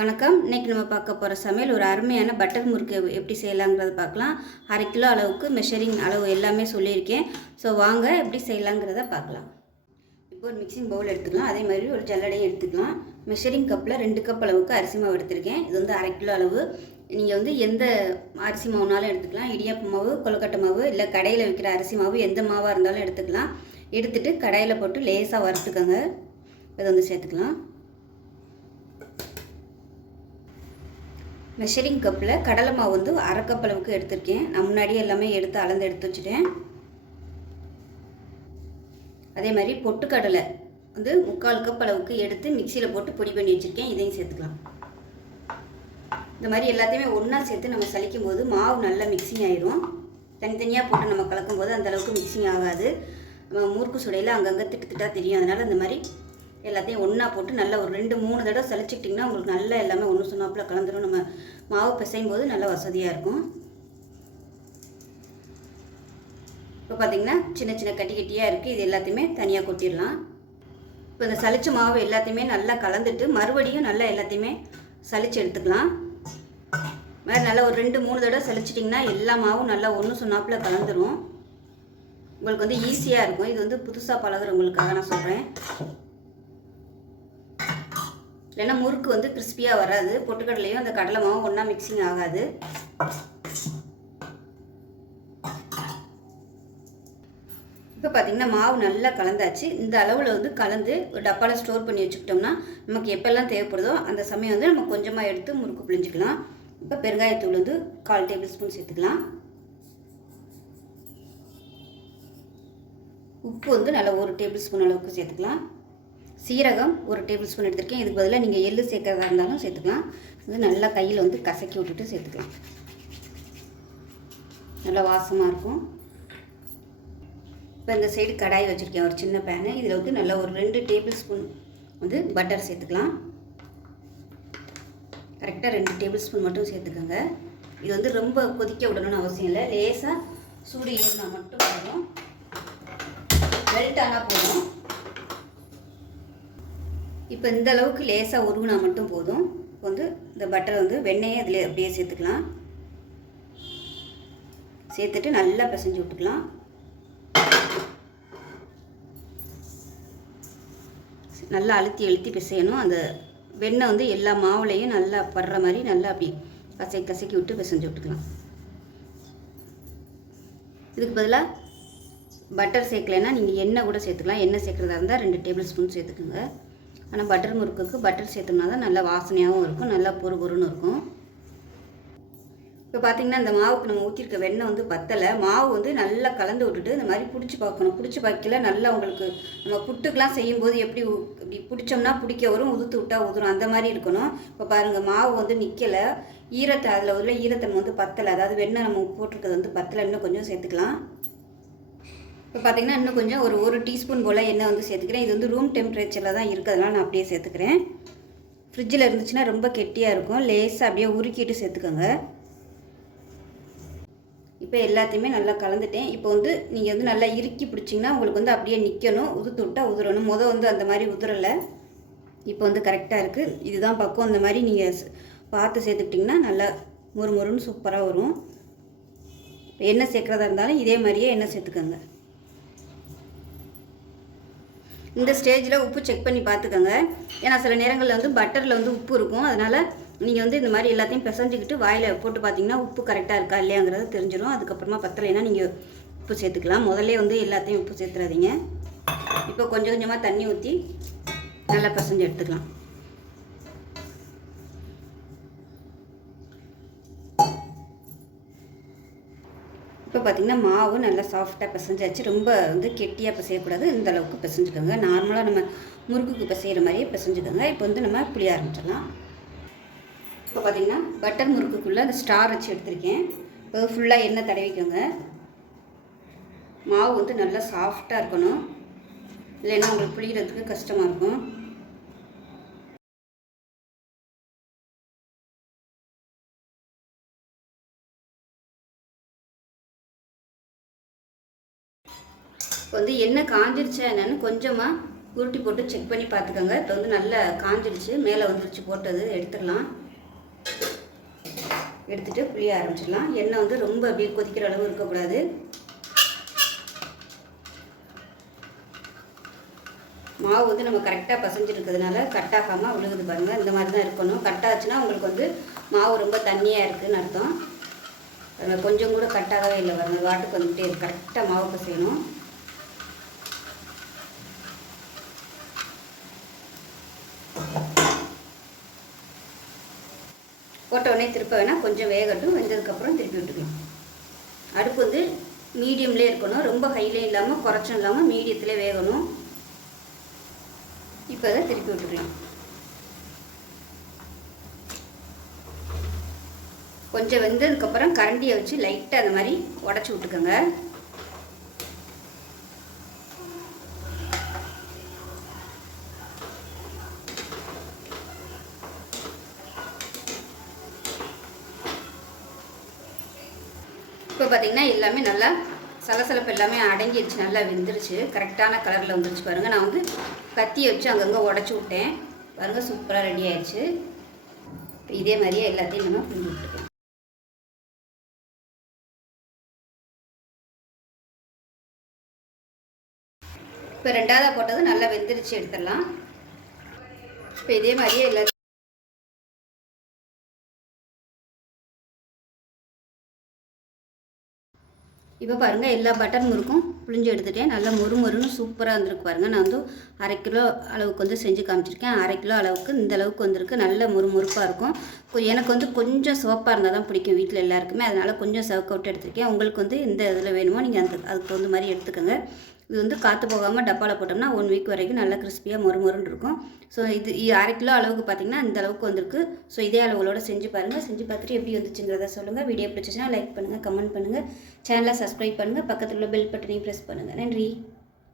வணக்கம். இன்னைக்கு நம்ம பார்க்க போகிற சமையல் ஒரு அருமையான பட்டர் முறுக்கு எப்படி செய்யலாங்கிறத பார்க்கலாம். 1/2 கிலோ அளவுக்கு மெஷரிங் அளவு எல்லாமே சொல்லியிருக்கேன். ஸோ வாங்க எப்படி செய்யலாங்கிறத பார்க்கலாம். இப்போ ஒரு மிக்சிங் பவுல் எடுத்துக்கலாம். அதே மாதிரி ஒரு ஜல்லடையும் எடுத்துக்கலாம். மெஷரிங் கப்பில் 2 கப் அளவுக்கு அரிசி மாவு எடுத்திருக்கேன். இது வந்து 1/2 கிலோ அளவு. நீங்கள் வந்து எந்த அரிசி மாவுனாலும் எடுத்துக்கலாம். இடியாப்பு மாவு, கொழுக்கட்டை மாவு, இல்லை கடையில் விற்கிற அரிசி மாவு எந்த மாவாக இருந்தாலும் எடுத்துக்கலாம். எடுத்துகிட்டு கடாயில் போட்டு லேசாக வறுத்துக்கோங்க. இதை வந்து சேர்த்துக்கலாம். மெஷரிங் கப்பில் கடலை மாவு வந்து 1/2 கப் அளவுக்கு எடுத்திருக்கேன். நான் முன்னாடியே எல்லாமே அளந்து எடுத்து வச்சுட்டேன். அதே மாதிரி பொட்டுக்கடலை வந்து 3/4 கப் அளவுக்கு எடுத்து மிக்சியில் போட்டு பொடி பண்ணி வச்சுருக்கேன். இதையும் சேர்த்துக்கலாம். இந்த மாதிரி எல்லாத்தையுமே ஒன்றா சேர்த்து நம்ம சலிக்கும் போது மாவு நல்லா மிக்சிங் ஆயிரும். தனித்தனியாக போட்டு நம்ம கலக்கும் போது அந்தளவுக்கு மிக்சிங் ஆகாது. நம்ம முறுக்கு சுடையில் அங்கங்கே திட்டாக தெரியும். அதனால் இந்த மாதிரி எல்லாத்தையும் ஒன்றா போட்டு நல்லா ஒரு 2-3 தடவை சலிச்சிக்கிட்டிங்கன்னா உங்களுக்கு நல்லா எல்லாமே ஒன்று சொன்னாப்பில் கலந்துடும். நம்ம மாவு பிசையும் போது நல்லா வசதியாக இருக்கும். இப்போ பார்த்திங்கன்னா சின்ன சின்ன கட்டி கட்டியாக இருக்குது. இது எல்லாத்தையுமே தனியாக கொட்டிடலாம். இப்போ இந்த சலிச்ச மாவு எல்லாத்தையுமே நல்லா கலந்துட்டு மறுபடியும் நல்லா எல்லாத்தையுமே சலிச்சு எடுத்துக்கலாம். வேறு நல்லா ஒரு 2-3 தடவை சலிச்சிட்டிங்கன்னா எல்லா மாவும் நல்லா ஒன்று சொன்னாப்பில் கலந்துடும். உங்களுக்கு வந்து ஈஸியாக இருக்கும். இது வந்து புதுசாக பழகுறவங்களுக்காக நான் சொல்கிறேன். இல்லைன்னா முறுக்கு வந்து கிறிஸ்பியாக வராது. பொட்டுக்கடலையும் அந்த கடலை மாவும் ஒன்றா மிக்சிங் ஆகாது. இப்போ பார்த்திங்கன்னா மாவு நல்லா கலந்தாச்சு. இந்த அளவில் வந்து கலந்து ஒரு டப்பாவில் ஸ்டோர் பண்ணி வச்சுக்கிட்டோம்னா நமக்கு எப்போல்லாம் தேவைப்படுதோ அந்த சமயம் வந்து நம்ம கொஞ்சமாக எடுத்து முறுக்கு பிழிஞ்சிக்கலாம். இப்போ பெருங்காயத்தூள் வந்து 1/4 டேபிள் ஸ்பூன் சேர்த்துக்கலாம். உப்பு வந்து நல்லா 1 டேபிள் ஸ்பூன் அளவுக்கு சேர்த்துக்கலாம். சீரகம் 1 டேபிள் ஸ்பூன் எடுத்திருக்கேன். இதுக்கு பதிலாக நீங்கள் எள்ளு சேர்க்கறதா இருந்தாலும் சேர்த்துக்கலாம். இது நல்லா கையில் வந்து கசக்கி விட்டுட்டு சேர்த்துக்கலாம். நல்லா வாசமாக இருக்கும். இப்போ இந்த சைடு கடாய் வச்சுருக்கேன், ஒரு சின்ன பேனு. இதில் வந்து நல்லா ஒரு 2 டேபிள் ஸ்பூன் வந்து பட்டர் சேர்த்துக்கலாம். கரெக்டாக 2 டேபிள் ஸ்பூன் மட்டும் சேர்த்துக்கோங்க. இது வந்து ரொம்ப கொதிக்க விடணும்னு அவசியம் இல்லை. லேசாக சூடு ஏறினா மட்டும் போதும். மெல்ட் ஆனால் போதும். இப்போ இந்த அளவுக்கு லேசாக உருகுனா மட்டும் போதும். இப்போ வந்து இந்த பட்டர் வந்து வெண்ணெயை அதில் அப்படியே சேர்த்துக்கலாம். சேர்த்துட்டு நல்லா பிசைஞ்சு விட்டுக்கலாம். நல்லா அழுத்தி பிசையணும். அந்த வெண்ணெய் வந்து எல்லா மாவுலையும் நல்லா படுற மாதிரி நல்லா அப்படி கசக்கி விட்டு பிசைஞ்சு விட்டுக்கலாம். இதுக்கு பதிலாக பட்டர் சேர்க்கலைன்னா நீங்கள் எண்ணெய் கூட சேர்த்துக்கலாம். எண்ணெய் சேர்க்குறதா இருந்தால் 2 டேபிள் ஸ்பூன் சேர்த்துக்குங்க. ஆனால் பட்டர் முறுக்குக்கு பட்டர் சேர்த்தோம்னா தான் நல்லா வாசனையாகவும் இருக்கும், நல்லா பொறுன்னு இருக்கும். இப்போ பார்த்திங்கன்னா இந்த மாவுக்கு நம்ம ஊற்றிருக்க வெண்ணெய் வந்து பத்தலை. மாவு வந்து நல்லா கலந்து விட்டுட்டு இந்த மாதிரி பிடிச்சி பார்க்கணும். பிடிச்சி பார்க்கல நல்லா உங்களுக்கு நம்ம புட்டுக்கெலாம் செய்யும்போது எப்படி இப்படி பிடிச்சோம்னா பிடிக்க வரும், உதுத்து விட்டால் உதுரும், அந்த மாதிரி இருக்கணும். இப்போ பாருங்கள் மாவு வந்து நிற்கலை. அதில் உள்ள ஈரத்தன்மை வந்து பத்தலை. அதாவது வெண்ணெய் நம்ம போட்டிருக்கிறது வந்து பத்தலை. இன்னும் கொஞ்சம் சேர்த்துக்கலாம். இப்போ பார்த்திங்கன்னா இன்னும் கொஞ்சம் ஒரு 1 டீஸ்பூன் போல் எண்ணெய் வந்து சேர்த்துக்கிறேன். இது வந்து ரூம் டெம்பரேச்சரில் தான் இருக்கிறதுனால நான் அப்படியே சேர்த்துக்கிறேன். ஃப்ரிட்ஜில் இருந்துச்சுன்னா ரொம்ப கெட்டியாக இருக்கும். லேசாக அப்படியே உருக்கிட்டு சேர்த்துக்கோங்க. இப்போ எல்லாத்தையுமே நல்லா கலந்துட்டேன். இப்போ வந்து நீங்கள் வந்து நல்லா இறுக்கி பிடிச்சிங்கன்னா உங்களுக்கு வந்து அப்படியே நிற்கணும். உதுத்து விட்டால் உதுறணும். வந்து அந்த மாதிரி உதுறலை. இப்போ வந்து கரெக்டாக இருக்குது. இதுதான் பக்கம். அந்த மாதிரி நீங்கள் பார்த்து சேர்த்துக்கிட்டிங்கன்னா நல்லா முறுமுறுன்னு சூப்பராக வரும். எண்ணெய் சேர்க்குறதா இருந்தாலும் இதே மாதிரியே எண்ணெய் சேர்த்துக்கோங்க. இந்த ஸ்டேஜில் உப்பு செக் பண்ணி பார்த்துக்கோங்க. ஏன்னா சில நேரங்களில் வந்து பட்டரில் வந்து உப்பு இருக்கும். அதனால் நீங்கள் வந்து இந்த மாதிரி எல்லாத்தையும் பிசைஞ்சிக்கிட்டு வாயில் போட்டு பார்த்தீங்கன்னா உப்பு கரெக்டாக இருக்கா இல்லையாங்கிறது தெரிஞ்சிடும். அதுக்கப்புறமா பத்தலைன்னா நீங்கள் உப்பு சேர்த்துக்கலாம். முதல்ல வந்து எல்லாத்தையும் உப்பு சேர்த்துறாதீங்க. இப்போ கொஞ்சம் கொஞ்சமாக தண்ணி ஊற்றி நல்லா பிசைஞ்சு எடுத்துக்கலாம். இப்போ பார்த்திங்கன்னா மாவு நல்லா சாஃப்டாக பிசைஞ்சாச்சு. ரொம்ப வந்து கெட்டியாக பிசையக்கூடாது. இந்த அளவுக்கு பிசைஞ்சுக்கோங்க. நார்மலாக நம்ம முறுக்குக்கு பிசைகிற மாதிரியே பிசைஞ்சுக்கோங்க. இப்போ வந்து நம்ம புளிய ஆரம்பிச்சிடலாம். இப்போ பார்த்திங்கன்னா பட்டர் முறுக்குக்குள்ளே அந்த ஸ்டார் வச்சு எடுத்திருக்கேன். இப்போ ஃபுல்லாக எண்ணெய் தடவிக்கோங்க. மாவு வந்து நல்லா சாஃப்டாக இருக்கணும். இல்லைன்னா உங்களுக்கு புளியறதுக்கு கஷ்டமாக இருக்கும். இப்போ வந்து எண்ணெய் காஞ்சிருச்சா என்னென்னு கொஞ்சமாக உருட்டி போட்டு செக் பண்ணி பார்த்துக்கோங்க. இப்போ வந்து நல்லா காஞ்சிடுச்சு, மேலே வந்துருச்சு போட்டது. எடுத்துடலாம். எடுத்துகிட்டு புளிய ஆரம்பிச்சிடலாம். எண்ணெய் வந்து ரொம்ப அப்படியே கொதிக்கிற அளவு இருக்கக்கூடாது. மாவு வந்து நம்ம கரெக்டாக பசைஞ்சிருக்கிறதுனால கட்டாகாமல் விழுகுது பாருங்கள். இந்த மாதிரி தான் இருக்கணும். கட்டாச்சுன்னா உங்களுக்கு வந்து மாவு ரொம்ப தண்ணியாக இருக்குதுன்னு அர்த்தம். அதில் கொஞ்சம் கூட கட்டாகவே இல்லை பாருங்கள். வாட்டுக்கு வந்துகிட்டே இருக்கு. கரெக்டாக மாவு பசையணும். போட்ட உடனே திருப்ப வேணால் கொஞ்சம் வேகட்டும். வெந்ததுக்கப்புறம் திருப்பி விட்டுக்கலாம். அடுப்பு வந்து மீடியம்லேயே இருக்கணும். ரொம்ப ஹைலையும் இல்லாமல் குறைச்சும் இல்லாமல் மீடியத்திலே வேகணும். இப்போ அதை திருப்பி விட்டுக்கலாம். கொஞ்சம் வெந்ததுக்கப்புறம் கரண்டியை வச்சு லைட்டாக அந்த மாதிரி உடச்சி விட்டுக்கோங்க. இப்போ பார்த்திங்கன்னா எல்லாமே நல்லா சலசலப்பு எல்லாமே அடங்கிடுச்சு, நல்லா வெந்துருச்சு, கரெக்டான கலரில் வந்துருச்சு பாருங்கள். நான் வந்து கத்தியை வச்சு அங்கங்கே உடச்சி விட்டேன் பாருங்கள். சூப்பராக ரெடி ஆயிடுச்சு. இப்போ இதே மாதிரியே எல்லாத்தையும் நம்ம புரிஞ்சு விட்டுருக்கோம். இப்போ ரெண்டாவதாக போட்டது நல்லா வெந்துருச்சு, எடுத்துடலாம். இப்போ இதே மாதிரியே எல்லாத்தையும் இப்போ பாருங்கள் எல்லா பட்டர் முறுக்கும் புளிஞ்சு எடுத்துகிட்டேன். நல்லா மொறுன்னு சூப்பராக வந்திருக்கு பாருங்கள். நான் வந்து 1/2 கிலோ அளவுக்கு வந்து செஞ்சு காமிச்சிருக்கேன். 1/2 கிலோ அளவுக்கு இந்த அளவுக்கு வந்திருக்கு. நல்ல முறுமுறுப்பாக இருக்கும். எனக்கு வந்து கொஞ்சம் சிவப்பாக இருந்தால் தான் பிடிக்கும் வீட்டில் எல்லாருக்குமே. அதனால் கொஞ்சம் சிவக்க விட்டு எடுத்துருக்கேன். உங்களுக்கு வந்து எந்த இதில் வேணுமோ நீங்கள் அதுக்கு தகுந்த மாதிரி எடுத்துக்கோங்க. இது வந்து காற்று போகாமல் டப்பாவில் போட்டோம்னா 1 வீக் வரைக்கும் நல்லா கிறிஸ்பியாக மொறுன்னு இருக்கும். ஸோ இது 1/2 கிலோ அளவுக்கு பார்த்திங்கன்னா இந்த அளவுக்கு வந்திருக்கு. ஸோ இதே அளவுகளோட செஞ்சு பாருங்கள். செஞ்சு பார்த்துட்டு எப்படி வந்துச்சுங்கிறத சொல்லுங்கள். வீடியோ பிடிச்சிச்சுன்னா லைக் பண்ணுங்கள், கமெண்ட் பண்ணுங்கள், சேனலை சப்ஸ்கிரைப் பண்ணுங்கள், பக்கத்தில் உள்ள பெல் பட்டனையும் ப்ரெஸ் பண்ணுங்கள். நன்றி.